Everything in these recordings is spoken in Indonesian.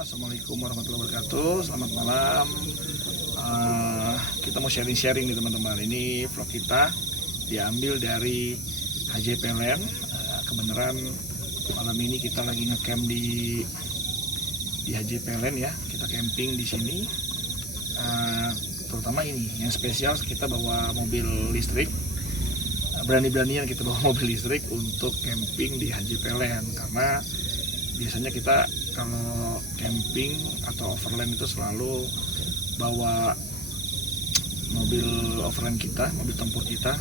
Assalamualaikum warahmatullahi wabarakatuh. Selamat malam. Kita mau sharing-sharing nih teman-teman. Ini vlog kita diambil dari HJPLN. Kebenaran malam ini kita lagi ngecamp di HJPLN ya. Kita camping di sini. Terutama ini yang spesial, kita bawa mobil listrik. Berani-beranian kita bawa mobil listrik untuk camping di HJPLN, karena biasanya kita kalau camping atau overland itu selalu bawa mobil overland kita, mobil tempur kita.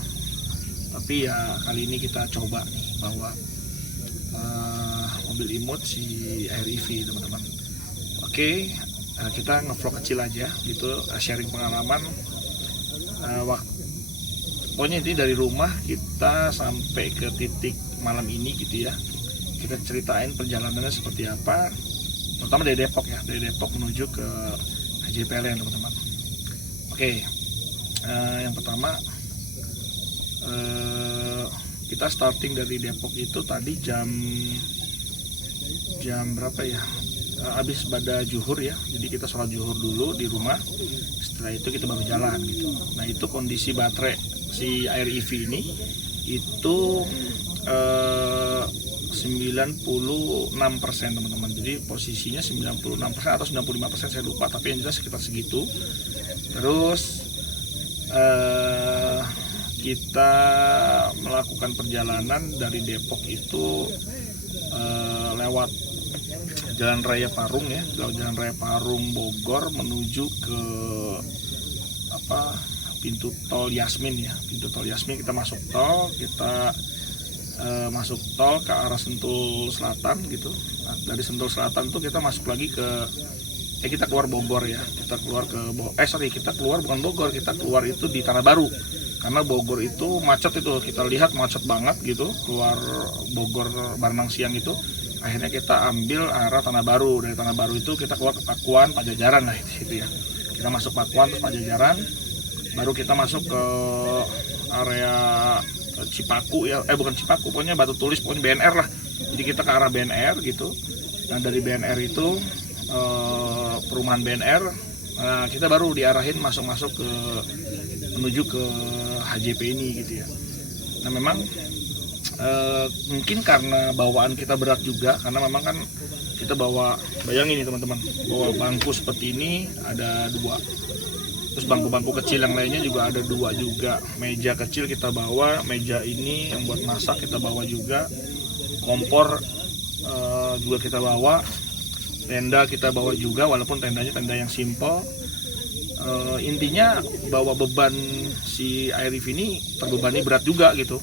Tapi ya kali ini kita coba nih bawa mobil imut si AIR-EV teman-teman. Oke, kita ngevlog kecil aja gitu, sharing pengalaman. Pokoknya ini dari rumah kita sampai ke titik malam ini gitu ya. Kita ceritain perjalanannya seperti apa, terutama dari Depok ya, dari Depok menuju ke HJPLN teman-teman. Oke, yang pertama kita starting dari Depok itu tadi jam berapa ya? Habis pada zuhur ya, jadi kita sholat zuhur dulu di rumah. Setelah itu kita baru jalan gitu. Nah itu kondisi baterai si AIR-EV ini itu 96% teman-teman. Jadi posisinya 96% atau 95% saya lupa, tapi yang jelas sekitar segitu. Terus kita melakukan perjalanan dari Depok itu lewat Jalan Raya Parung ya, Jalan Raya Parung Bogor menuju ke pintu tol Yasmin ya. Pintu tol Yasmin kita masuk tol, kita masuk tol ke arah Sentul Selatan gitu. Nah, dari Sentul Selatan tuh kita masuk lagi ke kita keluar Bogor ya. Kita keluar ke kita keluar bukan Bogor, kita keluar itu di Tanah Baru. Karena Bogor itu macet, itu kita lihat macet banget gitu, keluar Bogor Barenang siang itu. Akhirnya kita ambil arah Tanah Baru. Dari Tanah Baru itu kita keluar ke Pakuan, Pajajaran lah itu ya. Kita masuk Pakuan terus Pajajaran, baru kita masuk ke area Cipaku ya, bukan Cipaku, pokoknya Batu Tulis, pokoknya BNR lah. Jadi kita ke arah BNR gitu. Nah dari BNR itu perumahan BNR, kita baru diarahin masuk ke menuju ke HJP ini gitu ya. Nah memang mungkin karena bawaan kita berat juga, karena memang kan kita bawa, bayangin nih teman-teman, bawa bangku seperti ini ada 2. Terus bangku-bangku kecil yang lainnya juga ada 2 juga. Meja kecil kita bawa, meja ini yang buat masak kita bawa juga. Kompor juga kita bawa. Tenda kita bawa juga, walaupun tendanya tenda yang simple. Intinya bawa beban si AIR-EV ini terbebani berat juga gitu.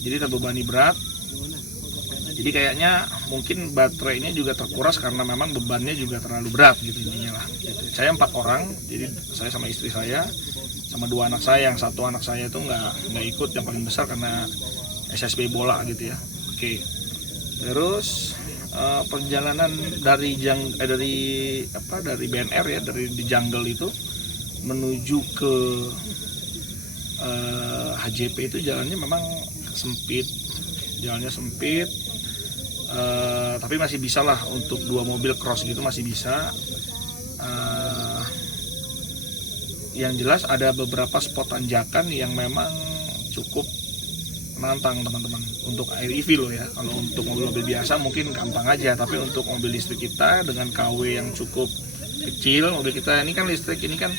Jadi terbebani berat. Jadi kayaknya mungkin baterainya juga terkuras karena memang bebannya juga terlalu berat gitu intinya lah. Gitu. Saya 4 orang, jadi saya sama istri saya, sama 2 anak saya. Yang 1 anak saya itu nggak ikut, yang paling besar karena SSB bola gitu ya. Oke. Terus perjalanan dari BNR ya, dari di jungle itu menuju ke HJP itu jalannya memang sempit, jalannya sempit. Tapi masih bisa lah untuk 2 mobil cross gitu, masih bisa. Yang jelas ada beberapa spot tanjakan yang memang cukup menantang teman-teman untuk AIR-EV loh ya. Kalau untuk mobil-mobil biasa mungkin gampang aja, tapi untuk mobil listrik kita dengan KW yang cukup kecil, mobil kita ini kan listrik ini kan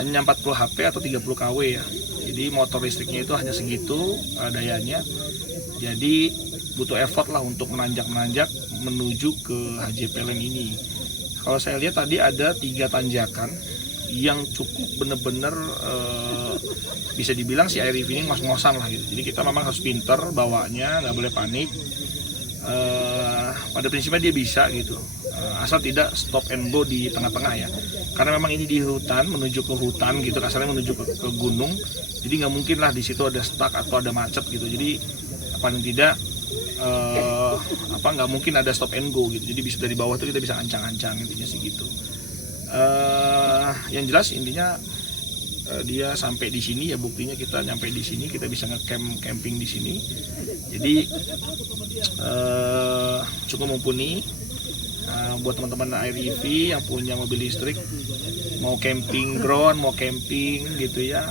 hanya 40 HP atau 30 kW ya. Jadi motor listriknya itu hanya segitu dayanya. Jadi butuh effort lah untuk menanjak menuju ke HJPLN ini. Kalau saya lihat tadi ada 3 tanjakan yang cukup bener-bener bisa dibilang si AIR-EV ini ngos-ngosan lah gitu. Jadi kita memang harus pinter bawanya, nggak boleh panik. Pada prinsipnya dia bisa gitu, asal tidak stop and go di tengah-tengah ya. Karena memang ini di hutan, menuju ke hutan gitu, kasarnya menuju ke gunung. Jadi nggak mungkin lah di situ ada stuck atau ada macet gitu. Jadi paling tidak nggak mungkin ada stop and go gitu. Jadi bisa dari bawah tuh kita bisa ancang-ancang, intinya sih gitu. Yang jelas intinya dia sampai di sini ya, buktinya kita nyampe di sini, kita bisa camping di sini. Jadi cukup mumpuni. buat teman-teman Air EV yang punya mobil listrik, mau camping ground, mau camping gitu ya,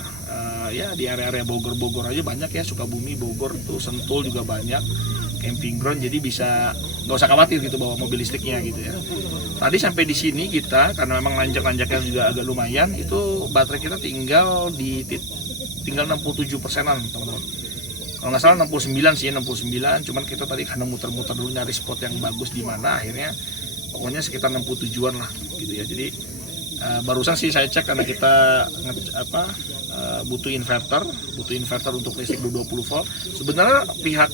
ya di area-area Bogor aja banyak ya, Sukabumi, Bogor tuh, Sentul juga banyak camping ground, jadi bisa nggak usah khawatir gitu bawa mobil listriknya gitu ya. Tadi sampai di sini kita karena memang nanjak-nanjaknya juga agak lumayan, itu baterai kita tinggal 67%-an teman-teman. Kalau nggak salah 69 sih, 69, cuman kita tadi karena muter-muter dulu nyari spot yang bagus di mana, akhirnya pokoknya sekitar 67-an lah gitu ya. Jadi barusan sih saya cek karena kita butuh inverter untuk listrik 20 volt. Sebenarnya pihak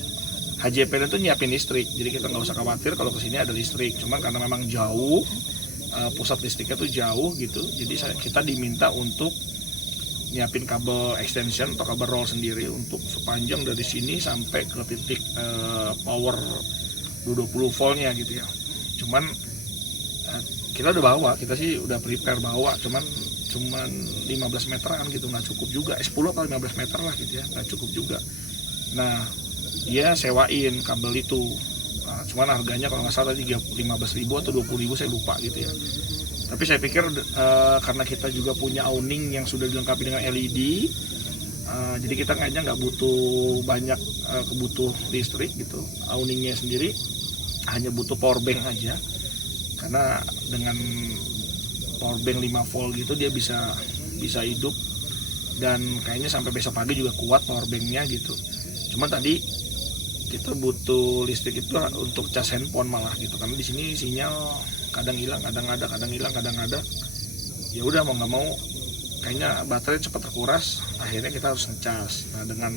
HJPN itu nyiapin listrik, jadi kita nggak usah khawatir kalau kesini ada listrik. Cuman karena memang jauh, pusat listriknya tuh jauh gitu, jadi kita diminta untuk nyiapin kabel extension atau kabel roll sendiri untuk sepanjang dari sini sampai ke titik power 20 voltnya gitu ya. Cuman kita udah bawa, kita sih udah prepare bawa, cuman 15 meteran gitu, nggak cukup juga, 10 atau 15 meter lah gitu ya, nggak cukup juga. Nah dia sewain kabel itu, cuman harganya kalau nggak salah tadi 15.000 atau 20.000 saya lupa gitu ya. Tapi saya pikir karena kita juga punya awning yang sudah dilengkapi dengan LED, jadi kita kayaknya nggak butuh banyak kebutuh listrik gitu. Awningnya sendiri hanya butuh power bank aja, karena dengan power bank 5 volt gitu dia bisa hidup, dan kayaknya sampai besok pagi juga kuat power banknya gitu. Cuma tadi kita butuh listrik itu untuk cas handphone malah gitu, karena di sini sinyal kadang hilang, kadang ada. Ya udah mau nggak mau, kayaknya baterai cepat terkuras, akhirnya kita harus ngecas. Nah dengan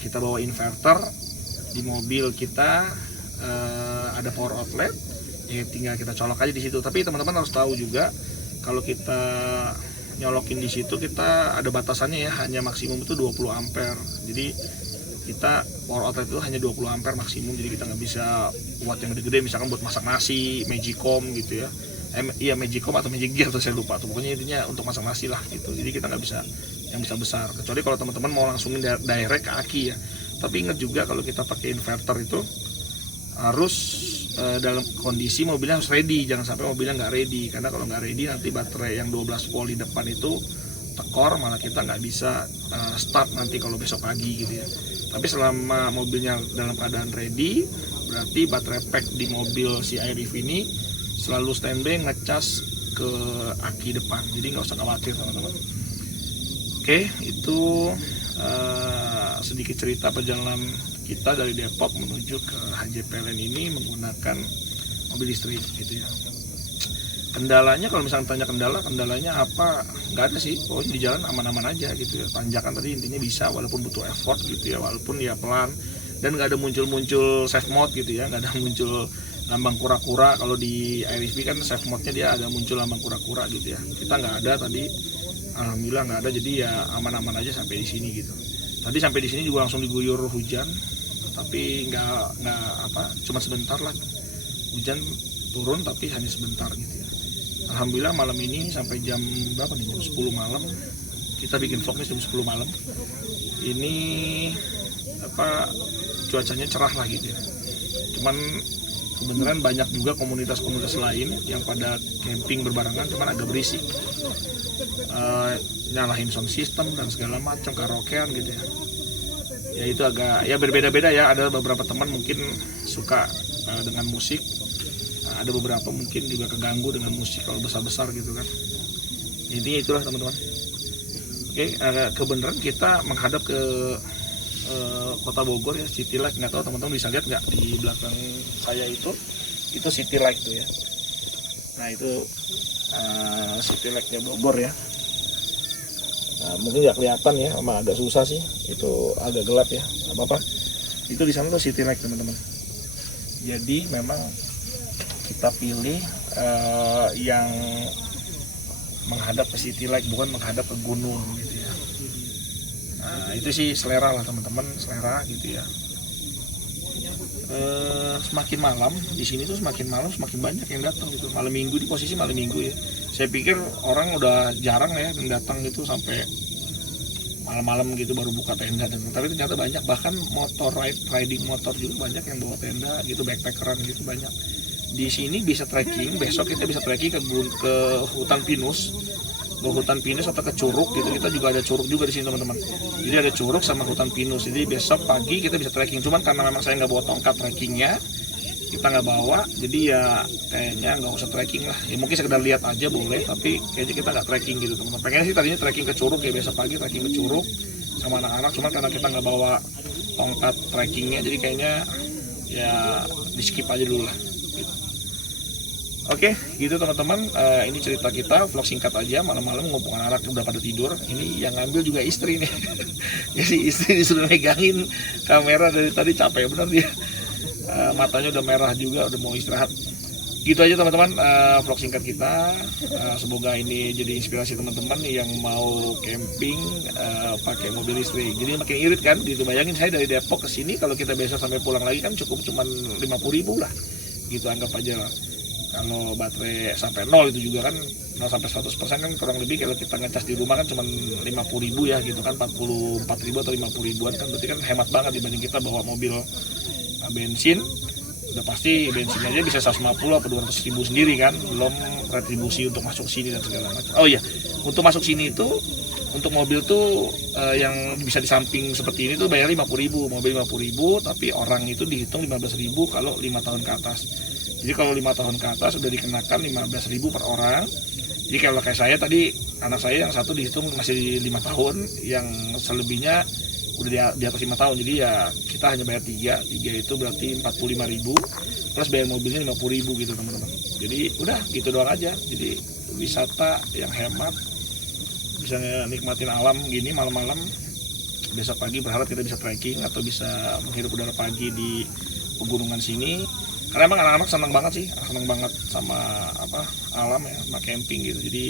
kita bawa inverter di mobil kita, ada power outlet, ya tinggal kita colok aja di situ. Tapi teman-teman harus tahu juga kalau kita nyolokin di situ kita ada batasannya ya, hanya maksimum itu 20 ampere. Jadi kita power outlet itu hanya 20 ampere maksimum, jadi kita nggak bisa buat yang gede-gede, misalkan buat masak nasi, Magicom gitu ya. Iya Magicom atau Magic Gear tuh saya lupa tuh, pokoknya intinya untuk masak nasi lah gitu. Jadi kita nggak bisa yang besar, kecuali kalau teman-teman mau langsungin direct ke aki ya. Tapi ingat juga kalau kita pakai inverter itu harus dalam kondisi mobilnya harus ready, jangan sampai mobilnya nggak ready, karena kalau nggak ready nanti baterai yang 12 volt di depan itu tekor, malah kita nggak bisa start nanti kalau besok pagi gitu ya. Tapi selama mobilnya dalam keadaan ready, berarti baterai pack di mobil si Air EV ini selalu standby ngecas ke aki depan, jadi nggak usah khawatir teman-teman. Oke, itu sedikit cerita perjalanan kita dari Depok menuju ke HJPLN ini menggunakan mobil listrik gitu ya. Kendalanya, kalau misalnya tanya kendalanya apa, nggak ada sih, pokoknya di jalan aman-aman aja gitu ya. Tanjakan tadi intinya bisa, walaupun butuh effort gitu ya, walaupun ya pelan, dan nggak ada muncul safe mode gitu ya, nggak ada muncul lambang kura-kura. Kalau di Air EV kan safe mode-nya dia ada muncul lambang kura-kura gitu ya, kita nggak ada tadi, alhamdulillah nggak ada, jadi ya aman-aman aja sampai di sini gitu. Tadi sampai di sini juga langsung diguyur hujan, tapi nggak cuma sebentar lah, hujan turun tapi hanya sebentar gitu ya. Alhamdulillah malam ini sampai jam berapa nih, jam 10 malam kita bikin vlognya, jam 10 malam ini cuacanya cerah lah gitu ya. Cuman kebenaran banyak juga komunitas-komunitas lain yang pada camping berbarengan, cuman agak berisik, nyalahin sound system dan segala macam, karaokean gitu ya. Ya itu agak ya berbeda-beda ya, ada beberapa teman mungkin suka dengan musik, ada beberapa mungkin juga keganggu dengan musik kalau besar-besar gitu kan. Intinya itulah teman-teman. Oke, kebenaran kita menghadap ke kota Bogor ya, City Light. Nggak tahu teman-teman bisa lihat nggak di belakang saya itu City Light tuh ya. Nah itu City Light-nya Bogor ya. Nah, mungkin nggak kelihatan ya, sama agak susah sih, itu agak gelap ya, apa-apa. Itu di sana tuh City Light teman-teman. Jadi memang kita pilih yang menghadap ke City Light, bukan menghadap ke gunung gitu ya. Nah itu sih selera lah teman-teman, selera gitu ya. Semakin malam di sini tuh, semakin malam semakin banyak yang datang gitu. Malam minggu, di posisi malam minggu ya, saya pikir orang udah jarang ya yang datang gitu, sampai malam-malam gitu baru buka tenda, dan tapi ternyata banyak, bahkan riding motor juga banyak yang bawa tenda gitu, backpackeran gitu banyak. di sini bisa trekking. Besok kita bisa trekking ke hutan pinus, atau ke curug gitu. Kita juga ada curug juga di sini teman-teman. Jadi ada curug sama hutan pinus. Jadi besok pagi kita bisa trekking. Cuman karena memang saya nggak bawa tongkat trekkingnya, kita nggak bawa, jadi ya kayaknya nggak usah trekking lah. Ya mungkin sekedar lihat aja boleh, tapi kayaknya kita nggak trekking gitu teman-teman. Pengen sih tadinya trekking ke curug ya, besok pagi trekking ke curug sama anak-anak. Cuman karena kita nggak bawa tongkat trekkingnya, jadi kayaknya ya di skip aja dulu lah. Oke, gitu teman-teman. Ini cerita kita, vlog singkat aja malam-malam ngumpul anak udah pada tidur. Ini yang ngambil juga istri nih. Jadi istri disuruh megangin kamera dari tadi, capek bener dia. Matanya udah merah juga, udah mau istirahat. Gitu aja teman-teman, vlog singkat kita. Semoga ini jadi inspirasi teman-teman yang mau camping pakai mobil listrik. Jadi makin irit kan, gitu. Bayangin saya dari Depok ke sini, kalau kita besok sampai pulang lagi kan cukup cuman 50.000 lah. Gitu anggap aja lah. Kalau baterai sampai 0 itu juga kan 0 sampai 100% kan kurang lebih kalau kita ngecas di rumah kan cuma 50.000 ya gitu kan, 44.000 atau 50.000-an kan, berarti kan hemat banget dibanding kita bawa mobil bensin. Udah pasti bensin aja bisa 150 atau 200.000 sendiri kan, belum retribusi untuk masuk sini dan segala macam. Oh iya, untuk masuk sini itu untuk mobil tuh yang bisa di samping seperti ini tuh bayar 50.000, mobil 50.000, tapi orang itu dihitung 15.000 kalau 5 tahun ke atas. Jadi kalau 5 tahun ke atas sudah dikenakan 15.000 per orang. Jadi kalau kayak saya tadi, anak saya yang satu dihitung masih 5 tahun, yang selebihnya udah di atas 5 tahun. Jadi ya kita hanya bayar 3 itu berarti 45.000 plus bayar mobilnya 50.000 gitu teman-teman. Jadi udah gitu doang aja. Jadi wisata yang hemat, bisa nikmatin alam gini malam-malam. Besok pagi berharap kita bisa trekking atau bisa menghirup udara pagi di pegunungan sini. Karena emang anak-anak senang banget sih, senang banget sama alam ya, sama camping gitu. Jadi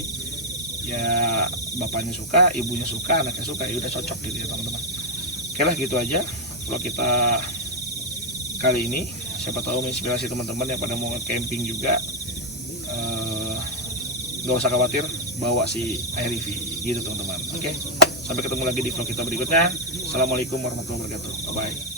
ya bapaknya suka, ibunya suka, anaknya suka, ya udah cocok gitu ya teman-teman. Oke lah, gitu aja kalau kita kali ini. Siapa tahu menginspirasi teman-teman yang pada mau camping juga. Gak usah khawatir, bawa si AirEV gitu teman-teman. Oke, sampai ketemu lagi di vlog kita berikutnya. Assalamualaikum warahmatullahi wabarakatuh. Bye bye.